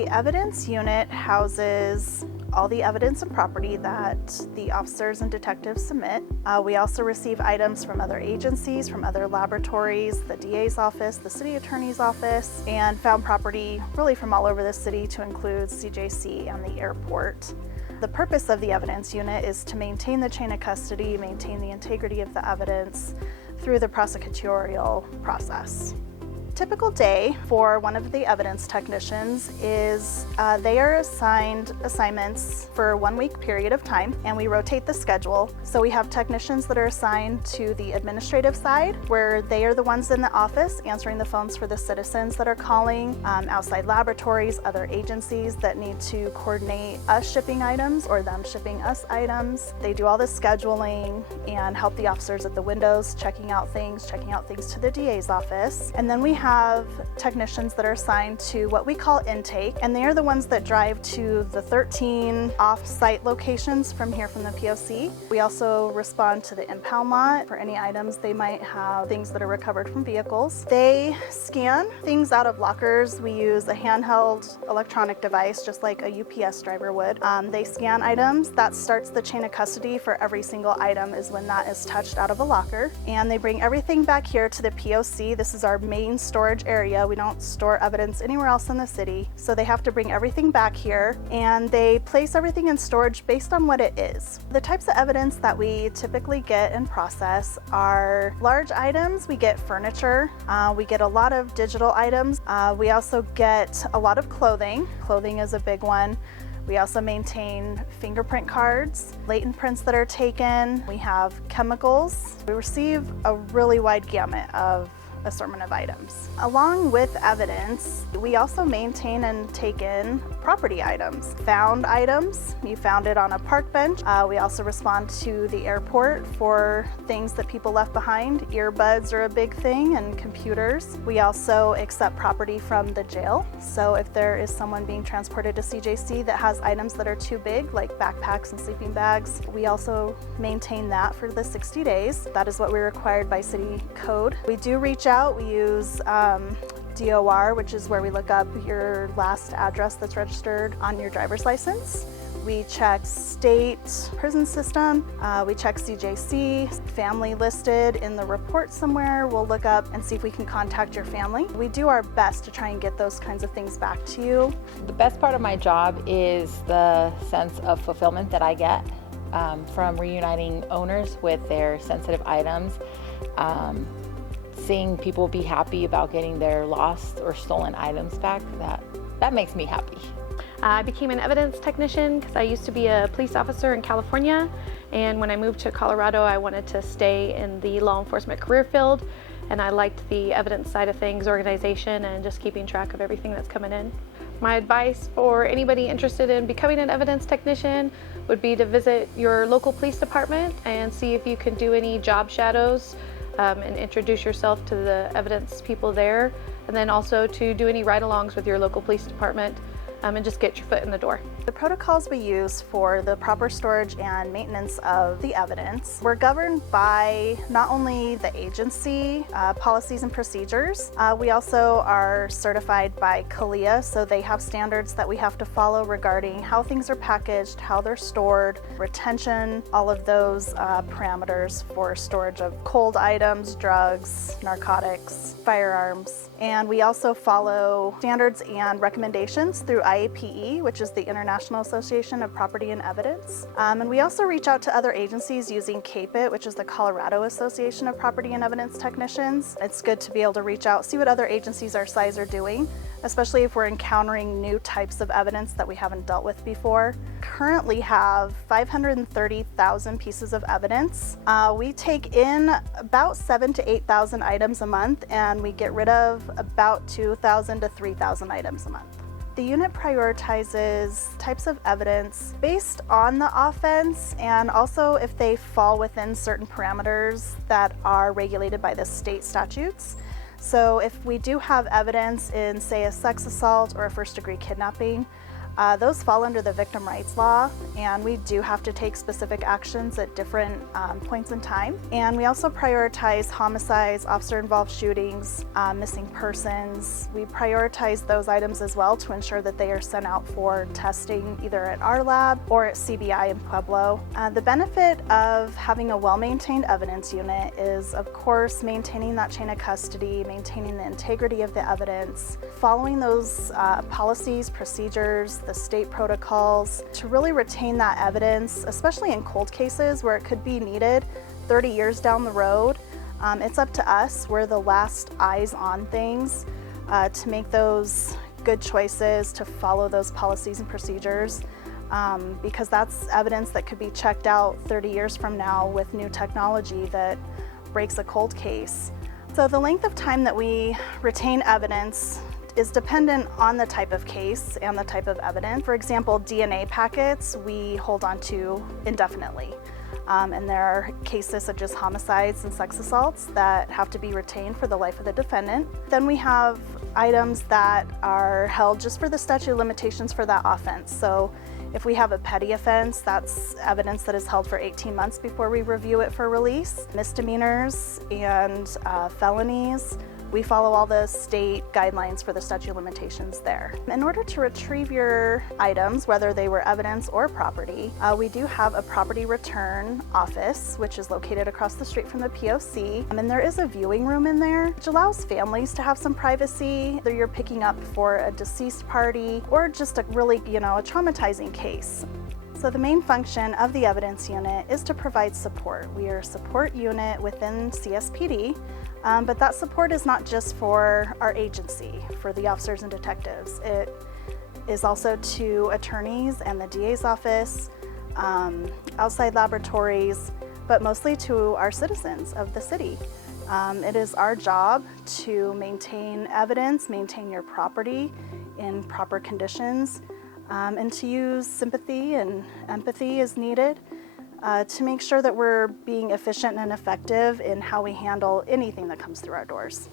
The evidence unit houses all the evidence and property that the officers and detectives submit. We also receive items from other agencies, from other laboratories, the DA's office, the city attorney's office, and found property really from all over the city to include CJC and the airport. The purpose of the evidence unit is to maintain the chain of custody, maintain the integrity of the evidence through the prosecutorial process. Typical day for one of the evidence technicians is they are assigned assignments for a 1-week period of time, and we rotate the schedule. So we have technicians that are assigned to the administrative side, where they are the ones in the office answering the phones for the citizens that are calling, outside laboratories, other agencies that need to coordinate us shipping items or them shipping us items. They do all the scheduling and help the officers at the windows, checking out things to the DA's office. And then we have technicians that are assigned to what we call intake, and they are the ones that drive to the 13 off-site locations from here from the POC. We also respond to the impound lot for any items they might have, things that are recovered from vehicles. They scan things out of lockers. We use a handheld electronic device, just like a UPS driver would. They scan items. That starts the chain of custody for every single item is when that is touched out of a locker. And they bring everything back here to the POC. This is our main storage area. We don't store evidence anywhere else in the city. So they have to bring everything back here, and they place everything in storage based on what it is. The types of evidence that we typically get and process are large items. We get furniture. We get a lot of digital items. We also get a lot of clothing. Clothing is a big one. We also maintain fingerprint cards, latent prints that are taken. We have chemicals. We receive a really wide gamut of assortment of items. Along with evidence, we also maintain and take in property items. Found items, you found it on a park bench. We also respond to the airport for things that people left behind. Earbuds are a big thing, and computers. We also accept property from the jail. So if there is someone being transported to CJC that has items that are too big, like backpacks and sleeping bags, we also maintain that for the 60 days. That is what we're required by city code. We do reach out. We use DOR, which is where we look up your last address that's registered on your driver's license. We check state prison system. We check CJC, family listed in the report somewhere. We'll look up and see if we can contact your family. We do our best to try and get those kinds of things back to you. The best part of my job is the sense of fulfillment that I get from reuniting owners with their sensitive items. Seeing people be happy about getting their lost or stolen items back, that makes me happy. I became an evidence technician because I used to be a police officer in California, and when I moved to Colorado, I wanted to stay in the law enforcement career field, and I liked the evidence side of things, organization, and just keeping track of everything that's coming in. My advice for anybody interested in becoming an evidence technician would be to visit your local police department and see if you can do any job shadows and introduce yourself to the evidence people there, and then also to do any ride-alongs with your local police department and just get your foot in the door. The protocols we use for the proper storage and maintenance of the evidence, we're governed by not only the agency policies and procedures, we also are certified by CALEA, so they have standards that we have to follow regarding how things are packaged, how they're stored, retention, all of those parameters for storage of cold items, drugs, narcotics, firearms. And we also follow standards and recommendations through IAPE, which is the International Association of Property and Evidence. And we also reach out to other agencies using CAPIT, which is the Colorado Association of Property and Evidence Technicians. It's good to be able to reach out, see what other agencies our size are doing, especially if we're encountering new types of evidence that we haven't dealt with before. Currently have 530,000 pieces of evidence. We take in about 7,000 to 8,000 items a month, and we get rid of about 2,000 to 3,000 items a month. The unit prioritizes types of evidence based on the offense, and also if they fall within certain parameters that are regulated by the state statutes. So if we do have evidence in, say, a sex assault or a first-degree kidnapping, Those fall under the victim rights law, and we do have to take specific actions at different points in time. And we also prioritize homicides, officer-involved shootings, missing persons. We prioritize those items as well to ensure that they are sent out for testing either at our lab or at CBI in Pueblo. The benefit of having a well-maintained evidence unit is, of course, maintaining that chain of custody, maintaining the integrity of the evidence, following those policies, procedures, the state protocols to really retain that evidence, especially in cold cases where it could be needed 30 years down the road. It's up to us. We're the last eyes on things to make those good choices, to follow those policies and procedures, because that's evidence that could be checked out 30 years from now with new technology that breaks a cold case. So the length of time that we retain evidence is dependent on the type of case and the type of evidence. For example, DNA packets we hold on to indefinitely. And there are cases such as homicides and sex assaults that have to be retained for the life of the defendant. Then we have items that are held just for the statute of limitations for that offense. So if we have a petty offense, that's evidence that is held for 18 months before we review it for release. Misdemeanors and felonies, we follow all the state guidelines for the statute of limitations there. In order to retrieve your items, whether they were evidence or property, we do have a property return office, which is located across the street from the POC. And there is a viewing room in there, which allows families to have some privacy, whether you're picking up for a deceased party or just a really, a traumatizing case. So the main function of the evidence unit is to provide support. We are a support unit within CSPD, but that support is not just for our agency, for the officers and detectives. It is also to attorneys and the DA's office, outside laboratories, but mostly to our citizens of the city. It is our job to maintain evidence, maintain your property in proper conditions, and to use sympathy and empathy as needed to make sure that we're being efficient and effective in how we handle anything that comes through our doors.